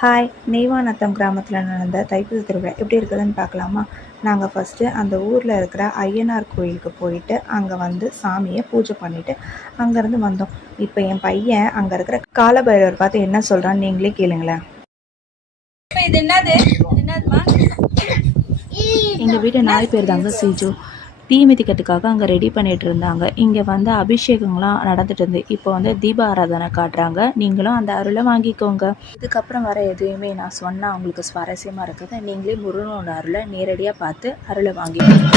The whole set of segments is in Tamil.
ஹாய், நெய்வானத்தம் கிராமத்தில் நடந்த தைப்பூச திருவிழா எப்படி இருக்குதுன்னு பார்க்கலாமா? நாங்கள் ஃபஸ்ட்டு அந்த ஊரில் இருக்கிற ஐயனார் கோயிலுக்கு போயிட்டு அங்கே வந்து சாமியை பூஜை பண்ணிவிட்டு அங்கேருந்து வந்தோம். இப்போ என் பையன் அங்கே இருக்கிற காலபைரவர் பார்த்து என்ன சொல்கிறான்னு நீங்களே கேளுங்களேன். இது என்னது? எங்கள் வீட்டு நாய் பேர் தாங்க சிஜு. தீ மிதிக்கிறதுக்காக அங்கே ரெடி பண்ணிகிட்டு இருந்தாங்க. இங்கே வந்து அபிஷேகங்கள்லாம் நடந்துட்டு இருந்து இப்போ வந்து தீப ஆராதனை காட்டுறாங்க. நீங்களும் அந்த அருளை வாங்கிக்கோங்க. இதுக்கப்புறம் வர எதுவுமே நான் சொன்னால் அவங்களுக்கு சுவாரஸ்யமாக இருக்குது. நீங்களே முருகனோட அருளை நேரடியாக பார்த்து அருளை வாங்கிக்கோங்க.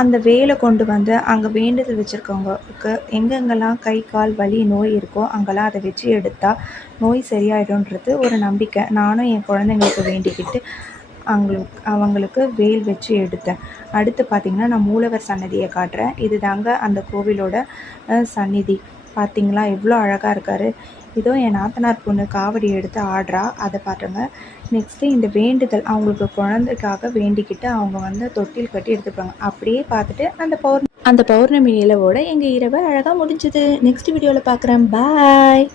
அந்த வேலை கொண்டு வந்து அங்கே வேண்டுதல் வச்சுருக்கவங்களுக்கு எங்கெங்கெல்லாம் கை கால் வலி நோய் இருக்கோ அங்கெல்லாம் அதை வச்சு எடுத்தால் நோய் சரியாயிடும்ன்றது ஒரு நம்பிக்கை. நானும் என் குழந்தைங்களுக்கு வேண்டிக்கிட்டு அவங்களுக்கு வேல் வச்சு எடுத்தேன். அடுத்து பார்த்திங்கன்னா நான் மூலவர் சன்னதியை காட்டுறேன். இது தாங்க அந்த கோவிலோட சந்நிதி. பார்த்திங்களா எவ்வளோ அழகாக இருக்கார். இதோ என் நாத்தனார் பொண்ணு காவடி எடுத்து ஆடுறா, அதை பாருங்க. நெக்ஸ்ட்டு இந்த வேண்டுதல் அவங்களுக்கு குழந்தைக்காக வேண்டிக்கிட்டு அவங்க வந்து தொட்டில் கட்டி எடுத்துப்பாங்க. அப்படியே பார்த்துட்டு அந்த பௌர்ணமி நிலவோட எங்கள் இரவு அழகாக முடிஞ்சுது. நெக்ஸ்ட் வீடியோவில் பார்க்குறேன். பாய்.